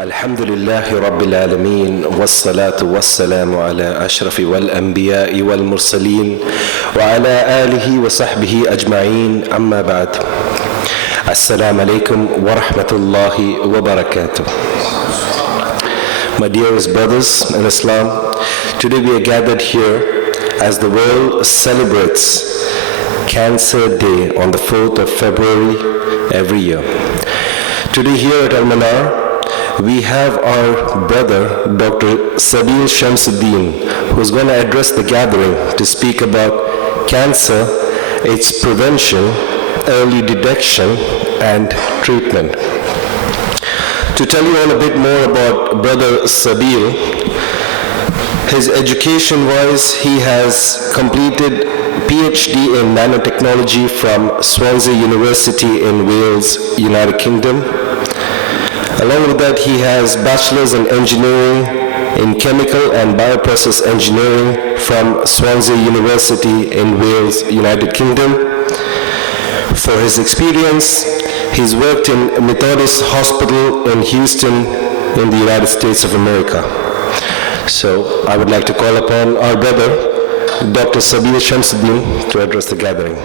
الحمد لله رب العالمين والصلاة والسلام على أشرف والأنبياء والمرسلين وعلى آله وصحبه أجمعين أما بعد السلام عليكم ورحمة الله وبركاته. My dearest brothers in Islam, today we are gathered here as the world celebrates Cancer Day on the 4th of February every year. Today here at Manar, we have our brother, Dr. Sabeel Shamsudheen, who is going to address the gathering to speak about cancer, its prevention, early detection, and treatment. To tell you all a bit more about Brother Sabeel, his education-wise, he has completed PhD in nanotechnology from Swansea University in Wales, United Kingdom. Along with that, he has Bachelor's in Engineering in Chemical and Bioprocess Engineering from Swansea University in Wales, United Kingdom. For his experience, he's worked in Methodist Hospital in Houston in the United States of America. So I would like to call upon our brother, Dr. Sabeel Shamsudheen, to address the gathering.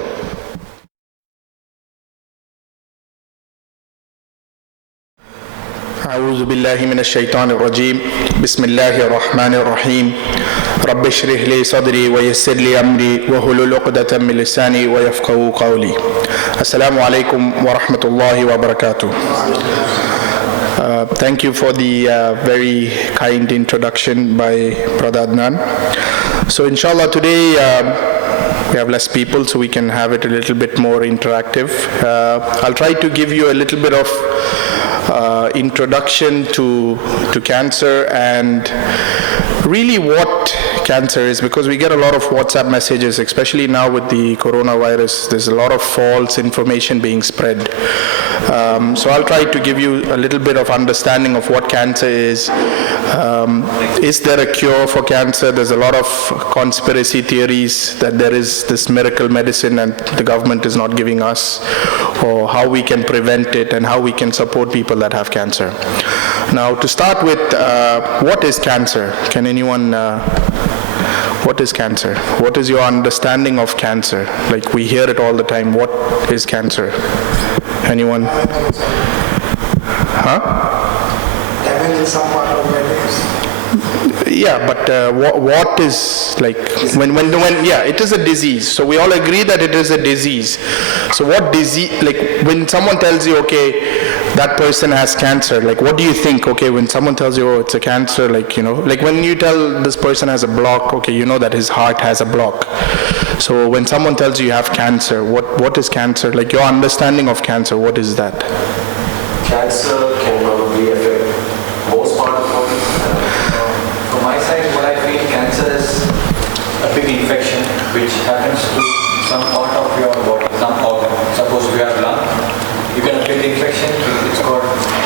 أعوذ بالله من الشيطان الرجيم بسم الله الرحمن الرحيم رب اشرح لي صدري ويسر لي أمري واحلل عقدة من لساني ويفقهوا قولي. السلام عليكم ورحمة الله وبركاته. Thank you for the very kind introduction by Brother Adnan. So inshallah today we have less people, so we can have it a little bit more interactive. I'll try to give you a little bit of introduction to cancer and really what cancer is, because we get a lot of WhatsApp messages, especially now with the coronavirus. There's a lot of false information being spread. So I'll try to give you a little bit of understanding of what cancer is. Is there a cure for cancer? There's a lot of conspiracy theories that there is this miracle medicine and the government is not giving us, or how we can prevent it and how we can support people that have cancer. Now, to start with, what is cancer? Can anyone, what is cancer? What is your understanding of cancer? Like, we hear it all the time. What is cancer? Anyone? Huh? Damage in some part of my lips. Yeah, but what is, like, when yeah, it is a disease. So we all agree that it is a disease. So what disease, like, when someone tells you, okay, that person has cancer, like, what do you think? Okay, when someone tells you, oh, it's a cancer, like, you know, like when you tell this person has a block, okay, you know that his heart has a block. So when someone tells you have cancer, what is cancer? Like, your understanding of cancer, what is that? Cancer can probably affect most part of the body. From my side, what I feel, cancer is a big infection which happens to some part of your body, some organ. Suppose we have lung, you get a big infection, it's called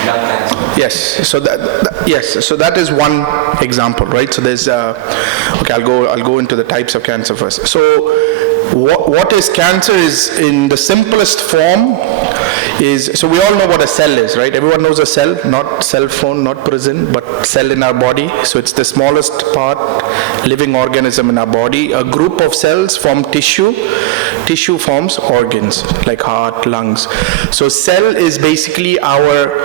lung cancer. Yes, so that is one example, right? So there's okay, I'll go into the types of cancer first. So what is cancer is, in the simplest form, is, so we all know what a cell is, right? Everyone knows a cell, not cell phone, not prison, but cell in our body. So it's the smallest part, living organism in our body. A group of cells form tissue. Tissue forms organs like heart, lungs. So cell is basically our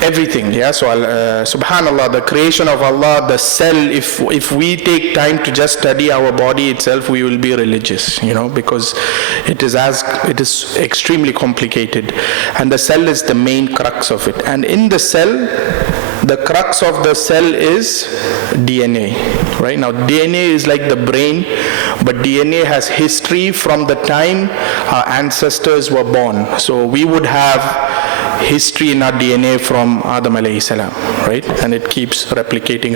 everything, yeah. So subhanallah, the creation of Allah, the cell, if we take time to just study our body itself, we will be religious, you know, because it is extremely complicated, and the cell is the main crux of it. And in the cell, the crux of the cell is DNA, right? Now DNA is like the brain, but DNA has history from the time our ancestors were born. So we would have history in our DNA from Adam alayhi salam, right? And it keeps replicating,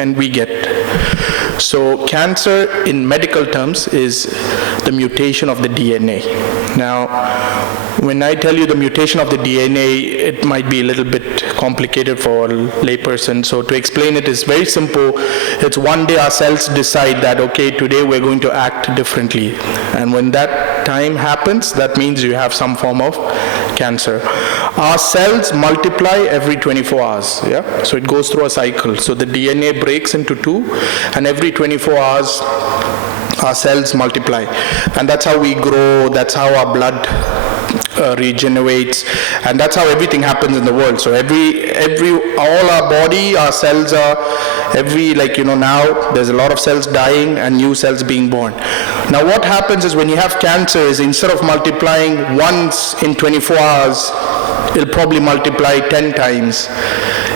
and we get. So cancer in medical terms is the mutation of the DNA. Now, when I tell you the mutation of the DNA, it might be a little bit complicated for a layperson. So to explain it is very simple. It's one day our cells decide that, okay, today we're going to act differently. And when that time happens, that means you have some form of cancer. Our cells multiply every 24 hours, yeah? So it goes through a cycle. So the DNA breaks into two, and every 24 hours, our cells multiply. And that's how we grow, that's how our blood regenerates, and that's how everything happens in the world. So all our body, our cells are, now there's a lot of cells dying and new cells being born. Now what happens is when you have cancer is instead of multiplying once in 24 hours, it'll probably multiply 10 times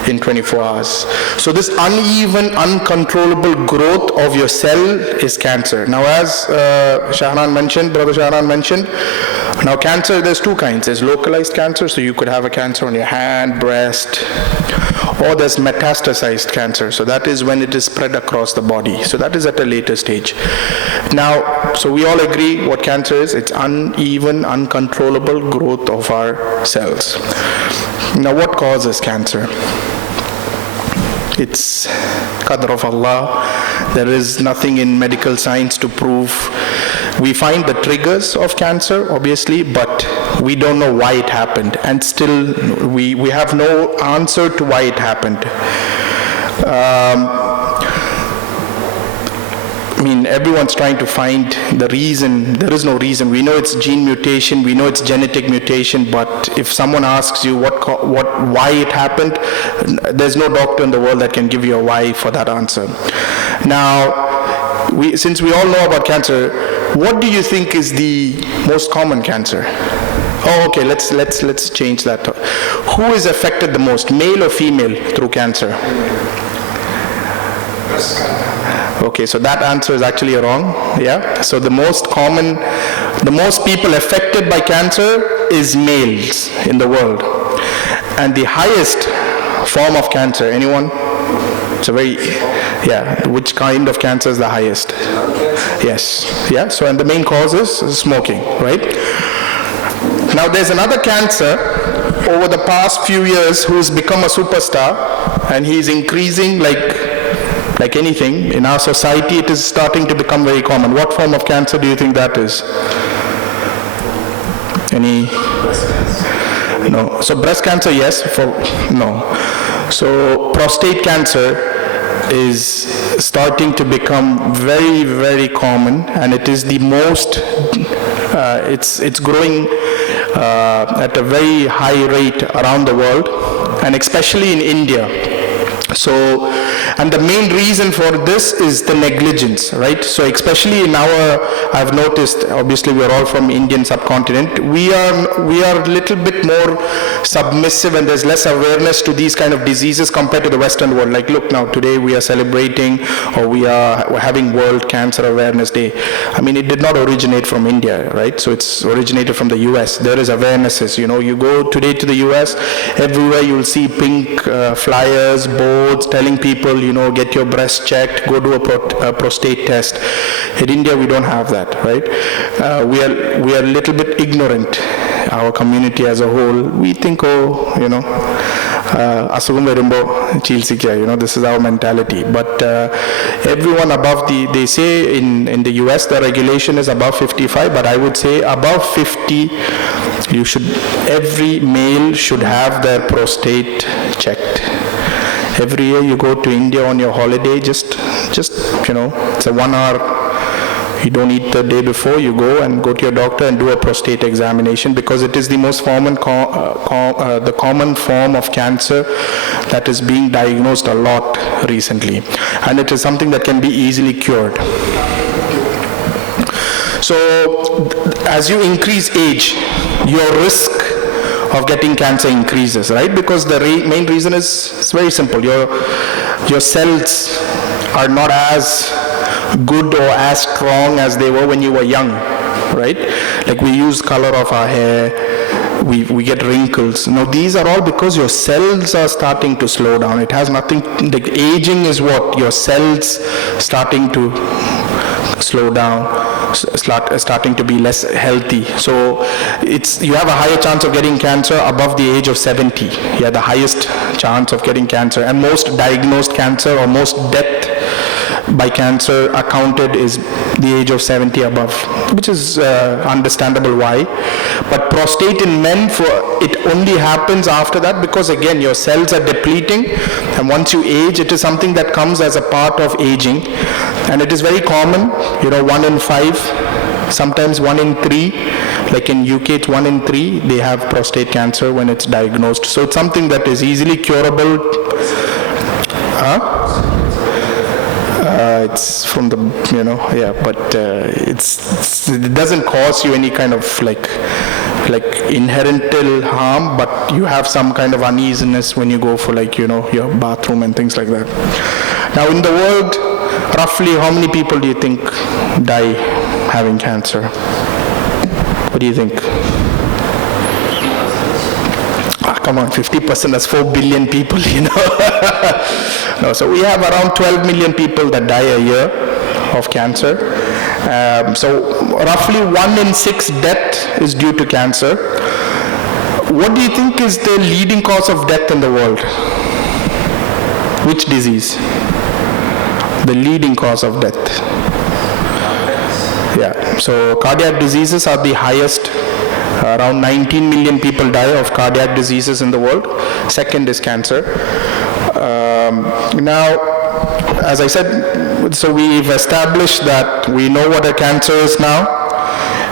in 24 hours. So this uneven, uncontrollable growth of your cell is cancer. Now as Brother Shahran mentioned, now cancer, there's two kinds. There's localized cancer, so you could have a cancer on your hand, breast, or there's metastasized cancer. So that is when it is spread across the body. So that is at a later stage. Now, so we all agree what cancer is. It's uneven, uncontrollable growth of our cells. Now what causes cancer? It's qadr of Allah. There is nothing in medical science to prove. We find the triggers of cancer, obviously, but we don't know why it happened. And still, we have no answer to why it happened. Everyone's trying to find the reason. There is no reason. We know it's gene mutation, we know it's genetic mutation, but if someone asks you why it happened, there's no doctor in the world that can give you a why for that answer. Now, since we all know about cancer, what do you think is the most common cancer? Oh, okay, let's change that. Who is affected the most, male or female, through cancer? Okay, so that answer is actually wrong. Yeah. So the most people affected by cancer is males in the world, and the highest form of cancer. Anyone? Which kind of cancer is the highest? Yes. Yeah. So and the main cause is smoking, right? Now there's another cancer over the past few years who's become a superstar, and he's increasing like anything. In our society, it is starting to become very common. What form of cancer do you think that is? Any? No. So breast cancer, yes. No. So prostate cancer is starting to become very, very common, and it is the most, it's growing at a very high rate around the world, and especially in India. So, and the main reason for this is the negligence, right? So especially in I've noticed, obviously we are all from Indian subcontinent, we are a little bit more submissive, and there's less awareness to these kind of diseases compared to the Western world. Like look now, today we are celebrating, or we're having World Cancer Awareness Day. It did not originate from India, right? So it's originated from the US. There is awarenesses, you go today to the US, everywhere you'll see pink flyers, boards telling people, get your breast checked, go do a prostate test. In India, we don't have that, right? We are a little bit ignorant, our community as a whole. We think, asugam varumbo chilsikya, this is our mentality. But everyone above they say in the US, the regulation is above 55, but I would say above 50, every male should have their prostate checked. Every year you go to India on your holiday, just it's a 1 hour. You don't eat the day before. You go to your doctor and do a prostate examination, because it is the most common form of cancer that is being diagnosed a lot recently, and it is something that can be easily cured. So, as you increase age, your risk of getting cancer increases, right? Because the main reason is very simple. Your cells are not as good or as strong as they were when you were young, right? Like we use color of our hair, we get wrinkles. Now these are all because your cells are starting to slow down. It has nothing, the aging is what? Your cells starting to slow down, starting to be less healthy. So you have a higher chance of getting cancer above the age of 70. You have the highest chance of getting cancer, and most diagnosed cancer or most death by cancer accounted is the age of 70 above, which is understandable why. But prostate in men, it only happens after that, because again your cells are depleting, and once you age, it is something that comes as a part of aging, and it is very common. 1 in 5, sometimes 1 in 3. Like in UK, it's 1 in 3. They have prostate cancer when it's diagnosed. So it's something that is easily curable. It's from the, but it doesn't cause you any kind of like inherent harm, but you have some kind of uneasiness when you go for your bathroom and things like that. Now in the world, roughly how many people do you think die having cancer? What do you think? Come on, 50%, that's 4 billion people, No, so we have around 12 million people that die a year of cancer. So roughly 1 in 6 death is due to cancer. What do you think is the leading cause of death in the world? Which disease? The leading cause of death. Yeah, so cardiac diseases are the highest. Around 19 million people die of cardiac diseases in the world. Second is cancer. Now, as I said, so we've established that we know what a cancer is now,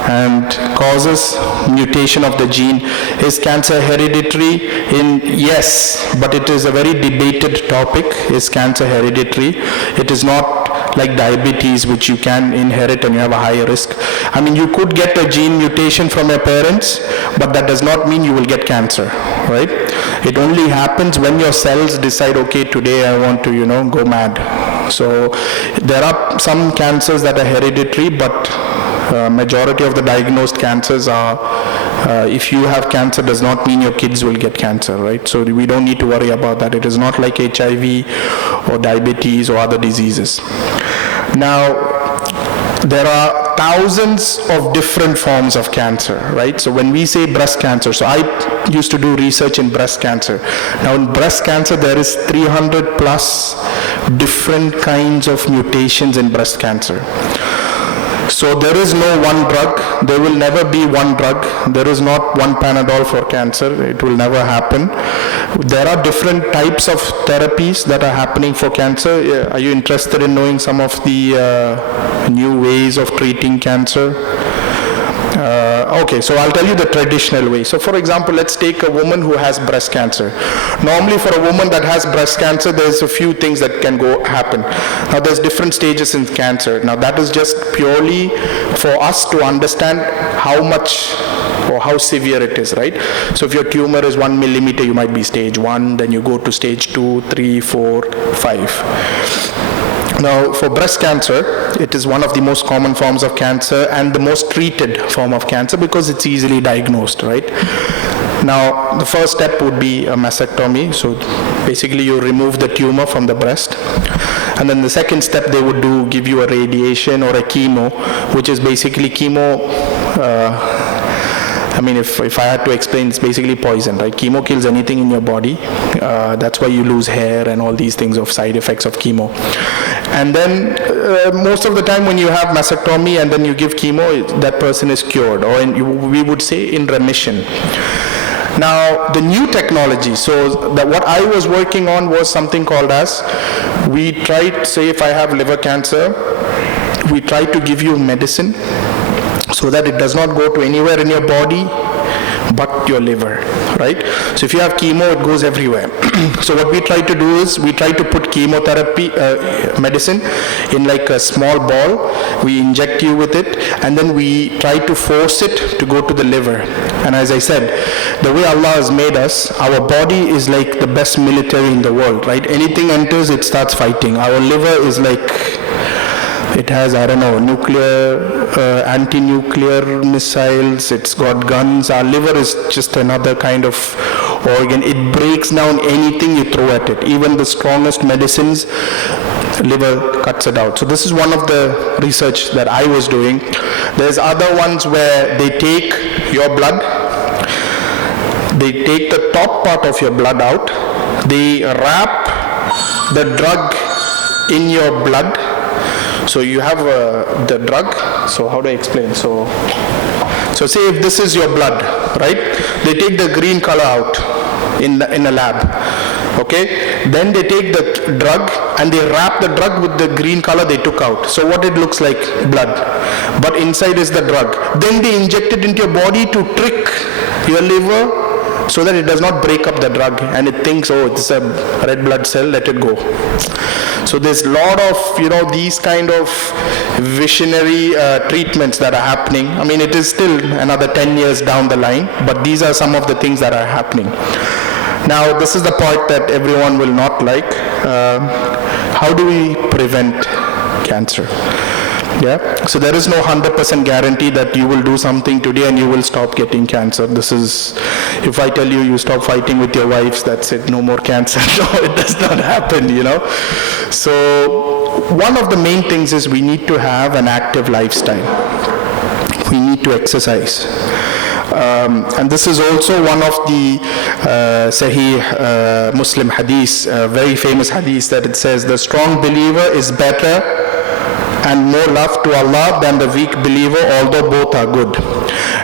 and causes mutation of the gene. Is cancer hereditary? Yes, but it is a very debated topic. Is cancer hereditary? It is not like diabetes, which you can inherit and you have a higher risk. I mean, you could get a gene mutation from your parents, but that does not mean you will get cancer, right? It only happens when your cells decide, okay, today I want to, go mad. So there are some cancers that are hereditary, but majority of the diagnosed cancers are, if you have cancer, does not mean your kids will get cancer, right? So we don't need to worry about that. It is not like HIV or diabetes or other diseases. Now, there are thousands of different forms of cancer, right? So when we say breast cancer, so I used to do research in breast cancer. Now in breast cancer, there is 300 plus different kinds of mutations in breast cancer. So there is no one drug. There will never be one drug. There is not one Panadol for cancer. It will never happen. There are different types of therapies that are happening for cancer. Are you interested in knowing some of the new ways of treating cancer? Okay, so I'll tell you the traditional way. So for example, let's take a woman who has breast cancer. Normally for a woman that has breast cancer, there's a few things that can happen. Now there's different stages in cancer. Now that is just purely for us to understand how much or how severe it is, right? So if your tumor is 1 millimeter, you might be stage 1, then you go to stage 2, 3, 4, 5. Now, for breast cancer, it is one of the most common forms of cancer and the most treated form of cancer because it's easily diagnosed, right? Now, the first step would be a mastectomy. So basically, you remove the tumor from the breast. And then the second step they would give you a radiation or a chemo, which is basically chemo. I mean, if I had to explain, it's basically poison, right? Chemo kills anything in your body. That's why you lose hair and all these things of side effects of chemo. And then most of the time when you have mastectomy and then you give chemo, that person is cured, or we would say in remission. Now, the new technology, so what I was working on was something called as, we tried, say if I have liver cancer, we try to give you medicine so that it does not go to anywhere in your body but your liver, right? So if you have chemo, it goes everywhere. So what we try to do is, we try to put chemotherapy medicine in like a small ball. We inject you with it, and then we try to force it to go to the liver. And as I said, the way Allah has made us, our body is like the best military in the world, right? Anything enters, it starts fighting. Our liver is like, it has, I don't know, nuclear, anti-nuclear missiles, it's got guns. Our liver is just another kind of organ. It breaks down anything you throw at it. Even the strongest medicines, liver cuts it out. So this is one of the research that I was doing. There's other ones where they take your blood, they take the top part of your blood out, they wrap the drug in your blood, So you have the drug. So how do I explain? So say if this is your blood, right? They take the green color out in a lab. Okay, then they take the drug and they wrap the drug with the green color they took out. So what it looks like, blood, but inside is the drug. Then they inject it into your body to trick your liver so that it does not break up the drug and it thinks, oh, it's a red blood cell, let it go. So there's a lot of, these kind of visionary treatments that are happening. I mean, it is still another 10 years down the line, but these are some of the things that are happening. Now, this is the part that everyone will not like. How do we prevent cancer? Yeah. So there is no 100% guarantee that you will do something today and you will stop getting cancer. This is, if I tell you, you stop fighting with your wives, that's it, no more cancer. No, it does not happen, So one of the main things is we need to have an active lifestyle. We need to exercise. And this is also one of the Sahih Muslim hadith, very famous hadith, that it says, the strong believer is better and more love to Allah than the weak believer, although both are good.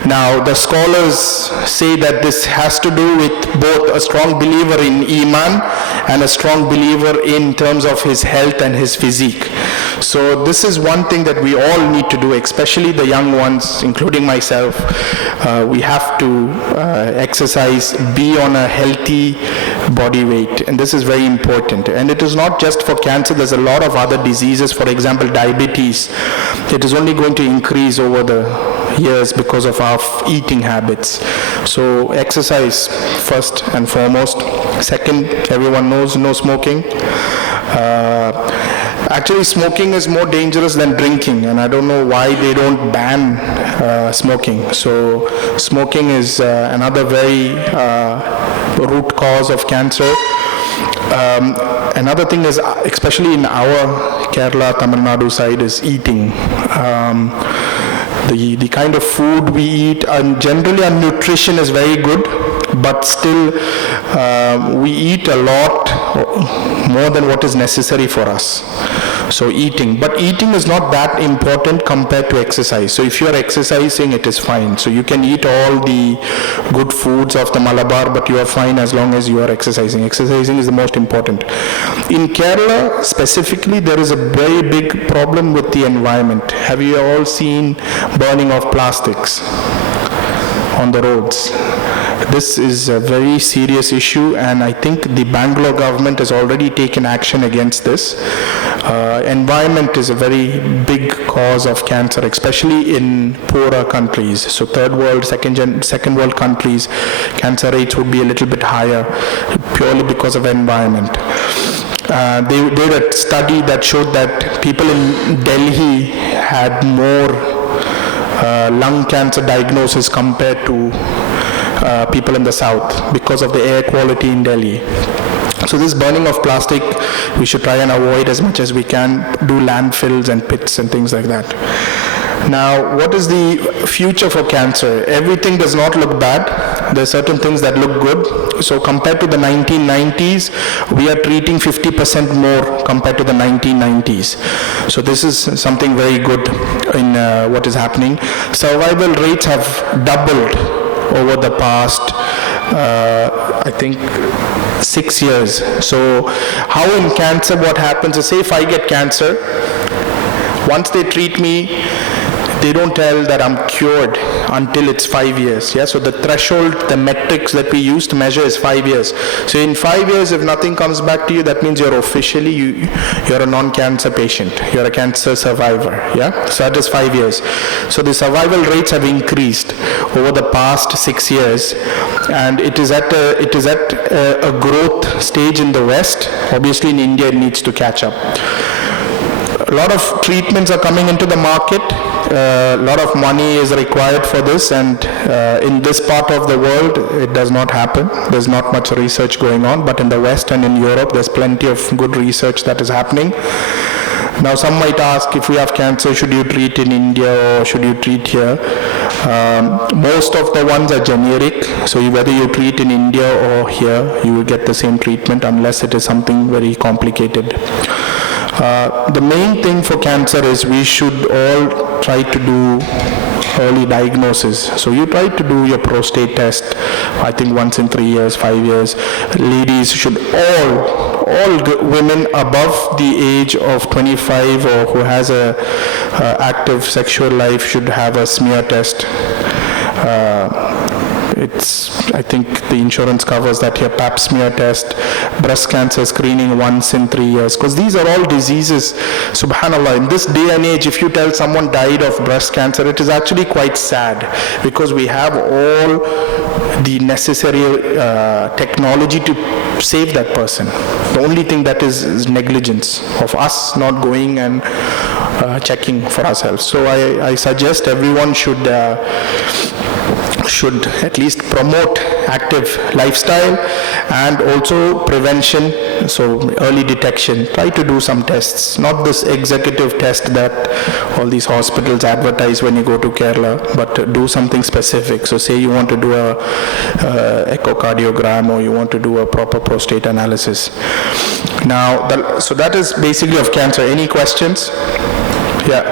Now, the scholars say that this has to do with both a strong believer in Iman and a strong believer in terms of his health and his physique. So this is one thing that we all need to do, especially the young ones, including myself. We have to exercise, be on a healthy body weight, and this is very important. And it is not just for cancer, there's a lot of other diseases, for example diabetes. It is only going to increase over the years because of our eating habits. So exercise first and foremost. Second, everyone knows, no smoking. Actually, smoking is more dangerous than drinking, and I don't know why they don't ban smoking. So smoking is another very root cause of cancer. Another thing is, especially in our Kerala, Tamil Nadu side, is eating. The kind of food we eat, and generally our nutrition is very good, but still we eat a lot more than what is necessary for us. So eating is not that important compared to exercise. So if you are exercising, it is fine. So you can eat all the good foods of the Malabar, but you are fine as long as you are exercising. Exercising is the most important. In Kerala specifically, there is a very big problem with the environment. Have you all seen burning of plastics on the roads? This is a very serious issue, and I think the Bangalore government has already taken action against this. Environment is a very big cause of cancer, especially in poorer countries. So third world, second world countries, cancer rates would be a little bit higher purely because of environment. They did a study that showed that people in Delhi had more lung cancer diagnosis compared to people in the south because of the air quality in Delhi. So this burning of plastic, we should try and avoid as much as we can, do landfills and pits and things like that. Now, what is the future for cancer? Everything does not look bad. There are certain things that look good. So compared to the 1990s, we are treating 50% more compared to the 1990s. So this is something very good in what is happening. Survival rates have doubled over the past, I think, 6 years. So how in cancer, what happens is, say if I get cancer, once they treat me, they don't tell that I'm cured until it's 5 years. Yeah, so the threshold, the metrics that we use to measure is 5 years. So in 5 years, if nothing comes back to you, that means you're officially, you're a non-cancer patient. You're a cancer survivor. Yeah, so that is 5 years. So the survival rates have increased over the past 6 years, and it is at a growth stage in the West. Obviously, in India, it needs to catch up. A lot of treatments are coming into the market. A lot of money is required for this, and in this part of the world it does not happen. There's not much research going on, but in the West and in Europe there's plenty of good research that is happening. Now some might ask, if we have cancer, should you treat in India or should you treat here? Most of the ones are generic, so whether you treat in India or here, you will get the same treatment unless it is something very complicated. The main thing for cancer is we should all try to do early diagnosis. So you try to do your prostate test, I think once in 3 years, 5 years. Ladies should all women above the age of 25 or who has a active sexual life should have a smear test. I think the insurance covers that here, pap smear test, breast cancer screening once in 3 years, because these are all diseases, subhanallah, in this day and age, if you tell someone died of breast cancer, it is actually quite sad, because we have all the necessary technology to save that person. The only thing that is negligence of us not going and checking for ourselves. So I suggest everyone should at least promote active lifestyle and also prevention, so early detection. Try to do some tests, not this executive test that all these hospitals advertise when you go to Kerala, but do something specific. So say you want to do a echocardiogram or you want to do a proper prostate analysis. Now, so that is basically of cancer. Any questions? Yeah.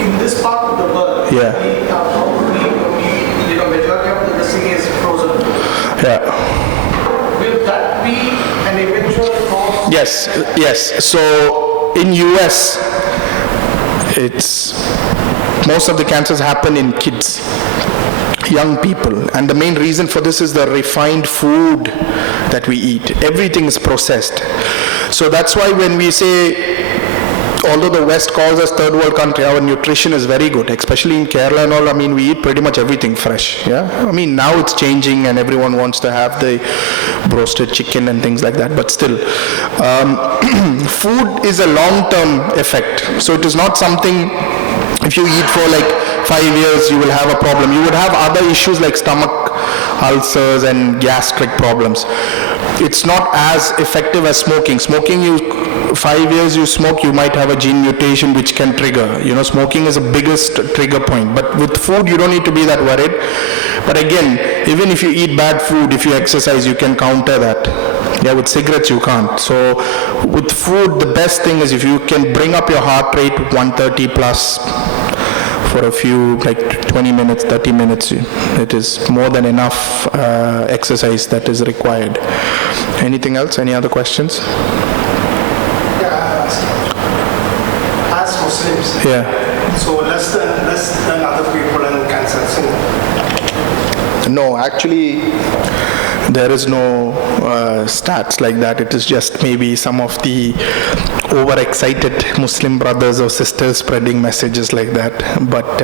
In this part of the world, Yeah. majority of the missing is frozen. Yeah. Will that be an eventual cause? Yes. So in US, most of the cancers happen in kids, young people, and the main reason for this is the refined food that we eat. Everything is processed. So that's why when we say, although the West calls us third world country, our nutrition is very good, especially in Kerala and all. I mean, we eat pretty much everything fresh. Yeah, I mean, now it's changing and everyone wants to have the roasted chicken and things like that, but still, food is a long-term effect. So it is not something, if you eat for like 5 years, you will have a problem. You would have other issues like stomach ulcers and gastric problems. It's not as effective as smoking. 5 years you smoke, you might have a gene mutation which can trigger. Smoking is the biggest trigger point. But with food, you don't need to be that worried. But again, even if you eat bad food, if you exercise, you can counter that. Yeah, with cigarettes you can't. So with food, the best thing is if you can bring up your heart rate 130 plus for a few, like 20 minutes, 30 minutes, it is more than enough exercise that is required. Anything else? Any other questions? As Muslims, Yeah. so less than other people in cancer. No, actually, there is no stats like that. It is just maybe some of the overexcited Muslim brothers or sisters spreading messages like that. But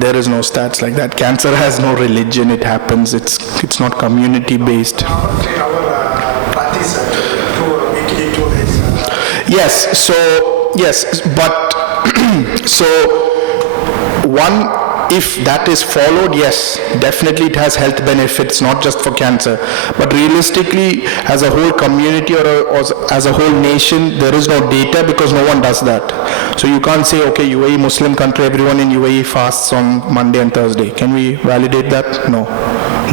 there is no stats like that. Cancer has no religion. It happens. It's not community based. Our parties weekly 2 days. Yes, but so one, if that is followed, yes, definitely it has health benefits, not just for cancer. But realistically, as a whole community or as a whole nation, there is no data because no one does that. So you can't say, okay, UAE Muslim country, everyone in UAE fasts on Monday and Thursday. Can we validate that? No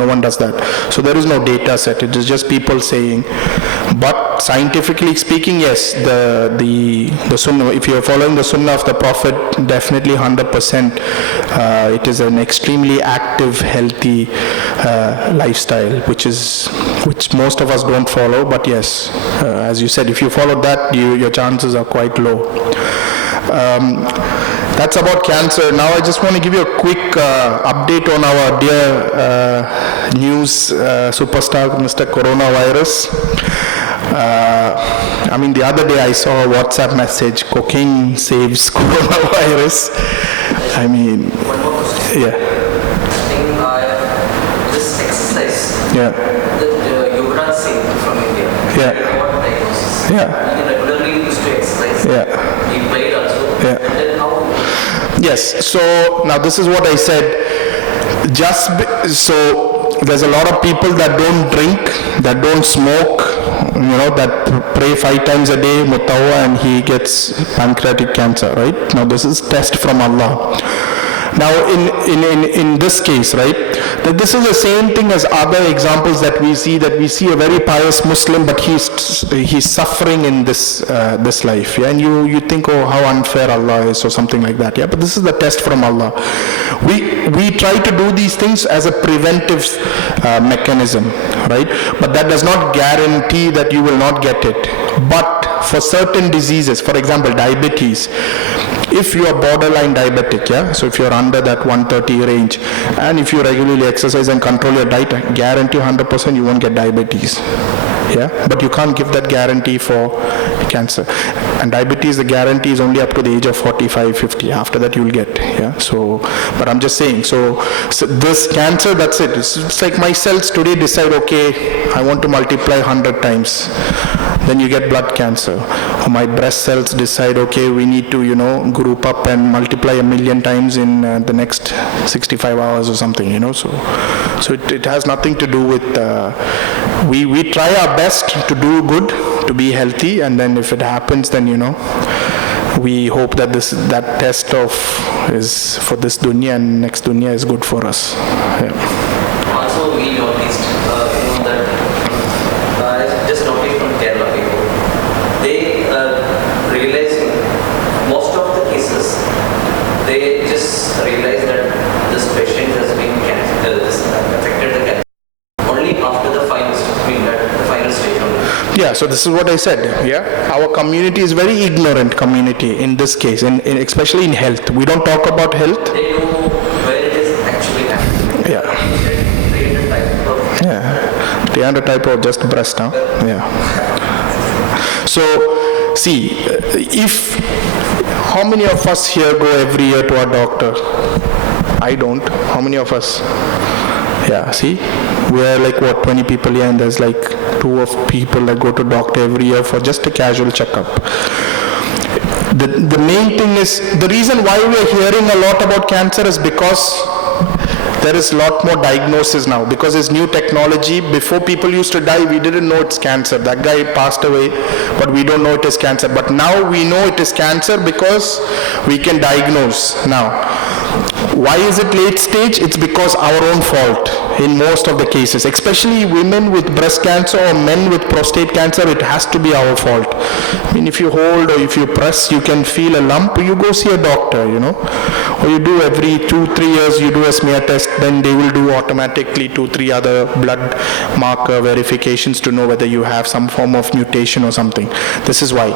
one does that. So there is no data set. It is just people saying. But scientifically speaking, yes, the sunnah, if you are following the sunnah of the Prophet, definitely 100%, it is an extremely active, healthy lifestyle, which most of us don't follow. But yes, as you said, if you follow that, your chances are quite low. That's about cancer. Now I just want to give you a quick update on our dear news superstar, Mr. Coronavirus. I mean, the other day I saw a WhatsApp message, cocaine saves coronavirus. I mean, yeah. This exercise, Yeah. Yuvraj Singh from India, Yeah. what diagnosis? Yeah. He regularly used to exercise. Yeah. He played also. Yeah. And then how? Yes, so now this is what I said. So there's a lot of people that don't drink, that don't smoke, that pray 5 times a day, mutawwa, and he gets pancreatic cancer, right? Now this is test from Allah. Now, in this case, right, that this is the same thing as other examples that we see a very pious Muslim, but he's suffering in this life, yeah, and you think, oh, how unfair Allah is, or something like that, yeah, but this is the test from Allah. We try to do these things as a preventive mechanism, right, but that does not guarantee that you will not get it. But for certain diseases, for example, diabetes, if you are borderline diabetic, yeah, so if you're under that 130 range, and if you regularly exercise and control your diet, I guarantee 100% you won't get diabetes. Yeah, but you can't give that guarantee for cancer. And diabetes, the guarantee is only up to the age of 45, 50. After that, you'll get. Yeah. So, but I'm just saying. So this cancer, that's it. It's like my cells today decide, okay, I want to multiply 100 times. Then you get blood cancer. Or my breast cells decide, okay, we need to, group up and multiply 1,000,000 times in the next 65 hours or something. So it has nothing to do with. We try our best to do good, to be healthy, and then if it happens, then we hope that that test is for this dunya, and next dunya is good for us. Yeah. Also, we noticed, that I just noticed from Kerala people, they realize most of the cases, they just realize that this patient has been affected the cancer only after the final stage. Yeah, so this is what I said. Yeah, our community is very ignorant community in this case, and especially in health. We don't talk about health. They know where it is actually happening. Yeah. 300 type of. Yeah, 300 type of just breast, huh? Yeah. So, see, how many of us here go every year to our doctor? I don't. How many of us? Yeah, see, we're like 20 people here, and there's like 2 of people that go to doctor every year for just a casual checkup. The main thing is, the reason why we're hearing a lot about cancer is because there is a lot more diagnosis now, because there's new technology. Before, people used to die, we didn't know it's cancer. That guy passed away, but we don't know it is cancer. But now we know it is cancer because we can diagnose now. Why is it late stage? It's because our own fault in most of the cases, especially women with breast cancer or men with prostate cancer. It has to be our fault. I mean, if you hold or if you press, you can feel a lump, you go see a doctor, or you do every 2-3 years, you do a smear test, then they will do automatically 2-3 other blood marker verifications to know whether you have some form of mutation or something. This is why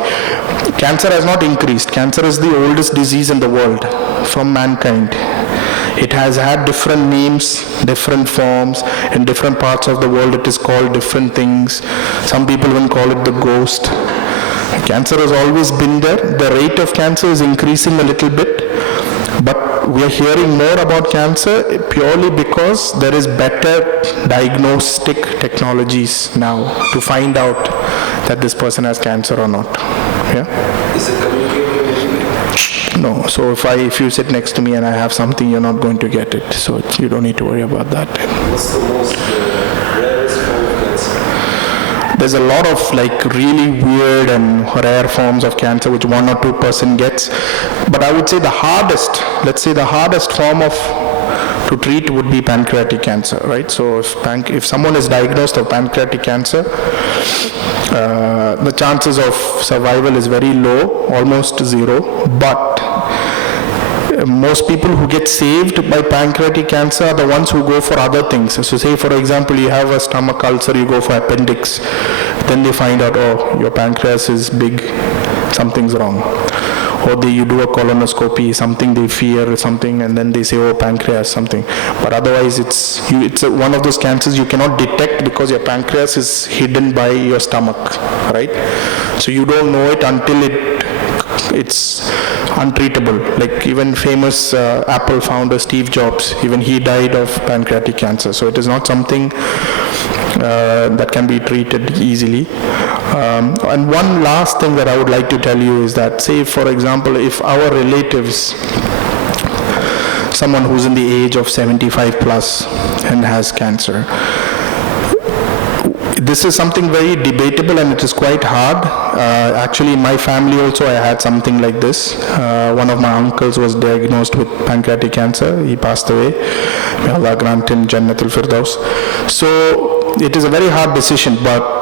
cancer has not increased. Cancer is the oldest disease in the world from mankind. It has had different names, different forms. In different parts of the world, it is called different things. Some people even call it the ghost. Cancer has always been there. The rate of cancer is increasing a little bit, but we are hearing more about cancer purely because there is better diagnostic technologies now to find out that this person has cancer or not. Yeah. Is it communicated? No, so if you sit next to me and I have something, you're not going to get it. So you don't need to worry about that. What's the most rarest form of cancer? There's a lot of really weird and rare forms of cancer which 1 or 2% gets. But I would say the hardest form to treat would be pancreatic cancer, right? So if someone is diagnosed of pancreatic cancer, the chances of survival is very low, almost zero, but most people who get saved by pancreatic cancer are the ones who go for other things. So say, for example, you have a stomach ulcer, you go for appendix, then they find out, oh, your pancreas is big, something's wrong. Or you do a colonoscopy, something they fear, something, and then they say, oh, pancreas, something. But otherwise, it's one of those cancers you cannot detect because your pancreas is hidden by your stomach, right? So you don't know it until it's untreatable. Like even famous Apple founder Steve Jobs, even he died of pancreatic cancer. So it is not something that can be treated easily. And one last thing that I would like to tell you is that, say, for example, if our relatives, someone who's in the age of 75 plus and has cancer, this is something very debatable and it is quite hard. Actually, in my family also I had something like this. One of my uncles was diagnosed with pancreatic cancer. He passed away. May Allah grant him Jannatul Firdaus. So it is a very hard decision, but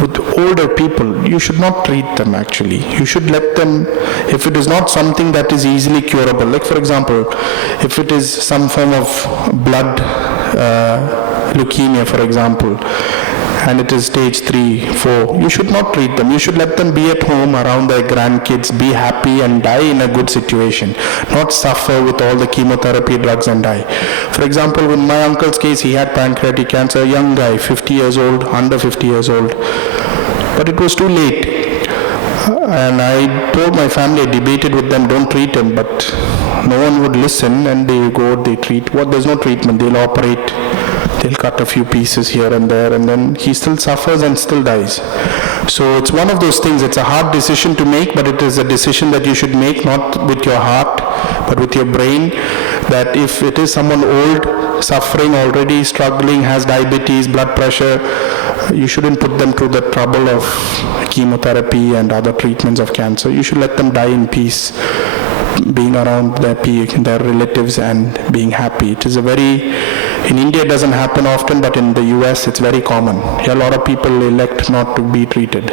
with older people, you should not treat them actually. You should let them, if it is not something that is easily curable, like for example, if it is some form of blood leukemia, for example, and it is stage 3, 4, you should not treat them. You should let them be at home around their grandkids, be happy and die in a good situation, not suffer with all the chemotherapy drugs and die. For example, in my uncle's case, he had pancreatic cancer, a young guy, 50 years old, under 50 years old, but it was too late. And I told my family, I debated with them, don't treat him, but no one would listen, and they go, they treat. What? There's no treatment. They'll operate, they'll cut a few pieces here and there, and then he still suffers and still dies. So it's one of those things. It's a hard decision to make, but it is a decision that you should make, not with your heart, but with your brain, that if it is someone old, suffering already, struggling, has diabetes, blood pressure, you shouldn't put them through the trouble of chemotherapy and other treatments of cancer. You should let them die in peace, being around their relatives and being happy. It is a very, in India it doesn't happen often, but in the US it's very common. Here a lot of people elect not to be treated,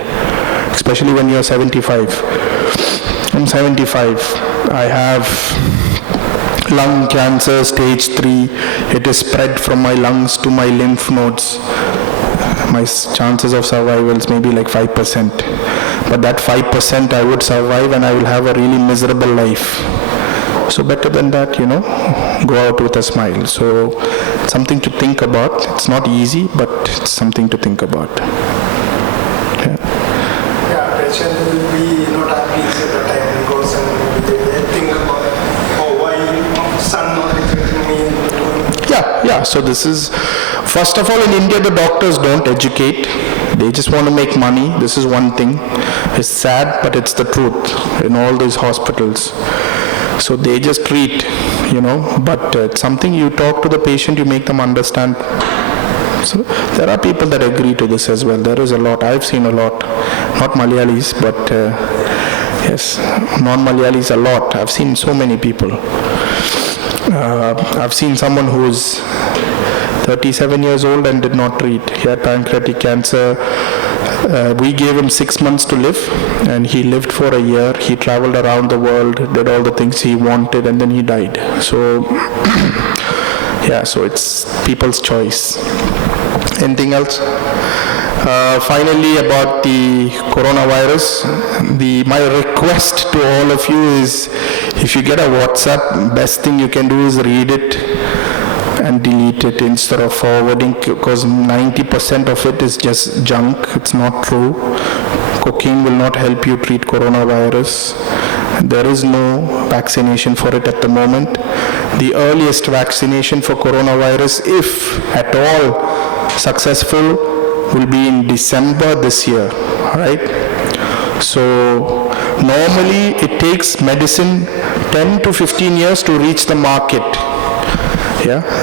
especially when you're 75. I'm 75. I have lung cancer, stage 3. It is spread from my lungs to my lymph nodes. My chances of survival is maybe like 5%. But that 5% I would survive and I will have a really miserable life. So better than that, go out with a smile. So it's something to think about. It's not easy, but it's something to think about. Yeah, patient will be not happy at the time he goes and they think about, why son not expecting me. Yeah. So this is, first of all, in India the doctors don't educate. They just want to make money. This is one thing. It's sad, but it's the truth in all these hospitals. So they just treat, but it's something you talk to the patient, you make them understand. So there are people that agree to this as well. There is a lot. I've seen a lot. Not Malayalis, but yes, non-Malayalis a lot. I've seen so many people. I've seen someone who's 37 years old and did not treat. He had pancreatic cancer. We gave him 6 months to live, and he lived for a year. He traveled around the world, did all the things he wanted, and then he died. So, so it's people's choice. Anything else? Finally, about the coronavirus, my request to all of you is, if you get a WhatsApp, best thing you can do is read it and delete it instead of forwarding, because 90% of it is just junk. It's not true. Cocaine will not help you treat coronavirus. There is no vaccination for it at the moment. The earliest vaccination for coronavirus, if at all successful, will be in December this year, right? So normally it takes medicine 10 to 15 years to reach the market.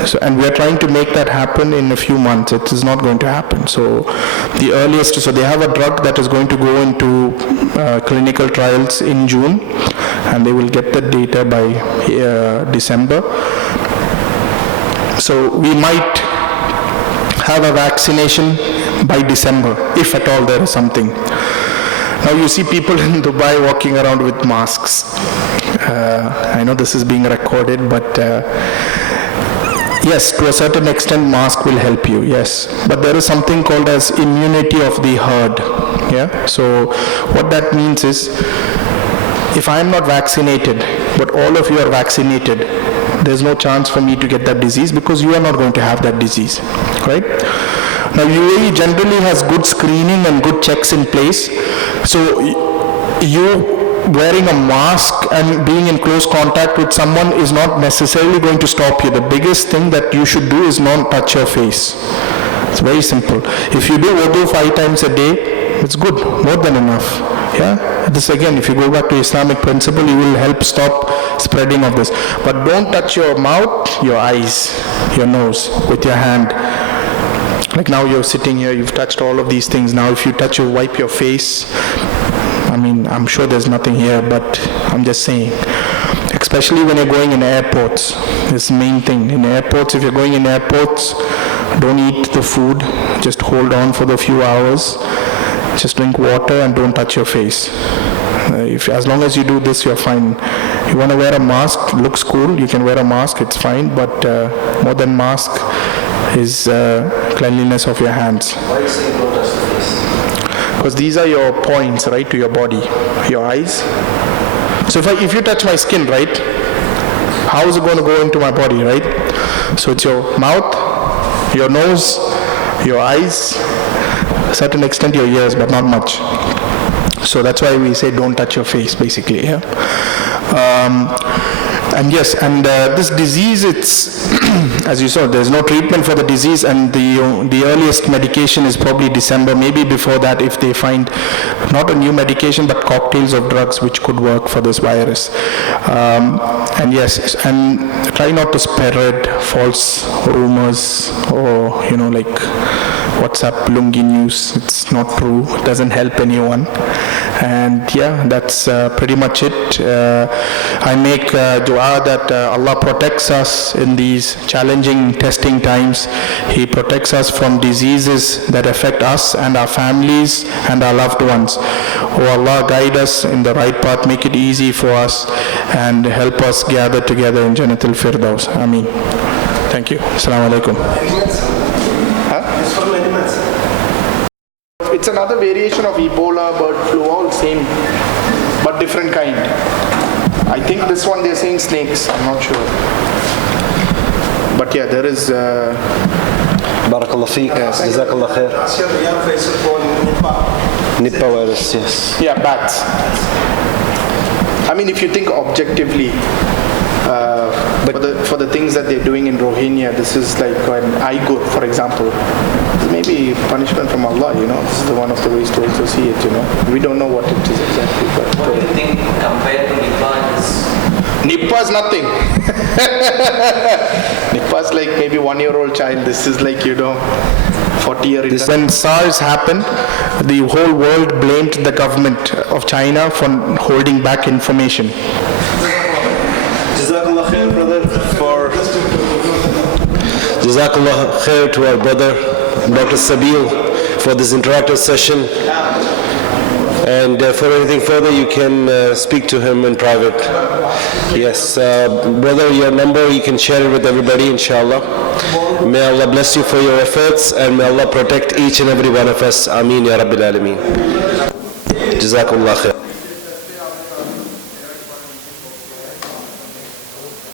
So, and we are trying to make that happen in a few months. It is not going to happen. So the earliest, so they have a drug that is going to go into clinical trials in June, and they will get the data by December. So we might have a vaccination by December, if at all there is something. Now you see people in Dubai walking around with masks. I know this is being recorded, but yes, to a certain extent, mask will help you, yes. But there is something called as immunity of the herd, So what that means is, if I am not vaccinated, but all of you are vaccinated, there's no chance for me to get that disease because you are not going to have that disease, right? Now, U.AE generally has good screening and good checks in place. So you wearing a mask and being in close contact with someone is not necessarily going to stop you. The biggest thing that you should do is not touch your face. It's very simple. If you do wudu 5 times a day, it's good, more than enough. This again, if you go back to Islamic principle, you will help stop spreading of this. But don't touch your mouth, your eyes, your nose with your hand. Like now you're sitting here, you've touched all of these things. Now if you touch, you wipe your face. I mean, I'm sure there's nothing here, but I'm just saying. Especially when you're going in airports, this is the main thing. In airports, if you're going in airports, don't eat the food. Just hold on for the few hours. Just drink water and don't touch your face. As long as you do this, you're fine. You want to wear a mask, looks cool, you can wear a mask, it's fine, but more than mask is cleanliness of your hands. Why are you saying don't touch the face? Because these are your points, right, to your body, your eyes. So if you touch my skin, right, how is it going to go into my body, right? So it's your mouth, your nose, your eyes, a certain extent your ears, but not much. So that's why we say don't touch your face, basically. Yeah? And yes, and this disease, it's as you saw, there's no treatment for the disease, and the earliest medication is probably December, maybe before that, if they find not a new medication but cocktails of drugs which could work for this virus. And yes, and try not to spread false rumors or like WhatsApp lungi news. It's not true. It doesn't help anyone. And yeah, that's pretty much it. I make dua that Allah protects us in these challenging testing times. He protects us from diseases that affect us and our families and our loved ones. Oh Allah, guide us in the right path, make it easy for us, and help us gather together in Jannatul Firdaus. Ameen. Thank you. Assalamu alaikum. It's for animals. It's another variation of Ebola, bird flu, all same, but different kind. I think this one they're saying snakes, I'm not sure. But yeah, there is... Barakallah feek, Jazakallah khair. Last year we have faced for Nipah virus, yes. Yeah, bats. I mean, if you think objectively, for the things that they're doing in Rohingya, this is like an Aigur, for example. This may be punishment from Allah, This is one of the ways to also see it, We don't know what it is exactly. But What do you think compared to Nipah is? Nipah is nothing. Nipah is like maybe 1-year-old child. This is like, 40-year. When SARS happened, the whole world blamed the government of China for holding back information. Jazakallah khair, brother, Jazakallah khair to our brother, Dr. Sabeel, for this interactive session. And for anything further, you can speak to him in private. Yes, brother, your number, you can share it with everybody, inshallah. May Allah bless you for your efforts, and may Allah protect each and every one of us. Ameen ya Rabbil Alameen. Jazakallah khair.